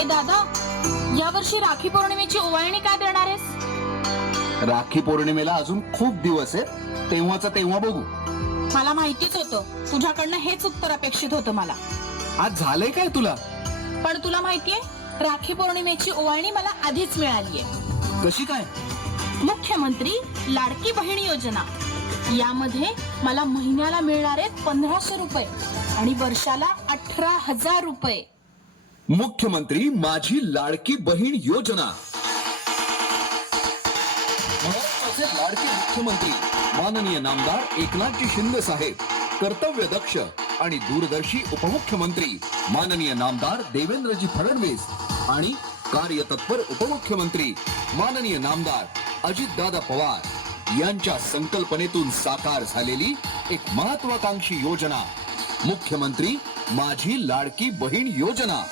ए दादा या वर्षी राखी पौर्णिमेची ओवाळणी काय देणार आहेस? राखी पौर्णिमेला अजून खूप दिवस आहेत. तेव्हाच तेव्हा बघू. मला माहितीच होतं. तुझ्याकडनं हेच उत्तर अपेक्षित होतं मला. आज झालंय काय तुला? पण तुला माहितीये राखी पौर्णिमेची ओवाळणी मला आधीच मिळालीये. कशी काय? मुख्यमंत्री लाडकी बहीण योजना. यामध्ये मला महिन्याला मिळणारे पंधराशे रुपये आणि वर्षाला अठरा हजार रुपये. मुख्यमंत्री माझी लाडकी बहीण योजना. महाराष्ट्राचे लाडके मुख्यमंत्री माननीय नामदार एकनाथजी शिंदे साहेब कर्तव्य दक्ष आणि दूरदर्शी उपमुख्यमंत्री माननीय नामदार देवेंद्रजी फडणवीस आणि कार्यतत्पर उपमुख्यमंत्री माननीय नामदार अजितदादा पवार यांच्या संकल्पनेतून साकार झालेली एक महत्वाकांक्षी योजना. मुख्यमंत्री माझी लाडकी बहीण योजना.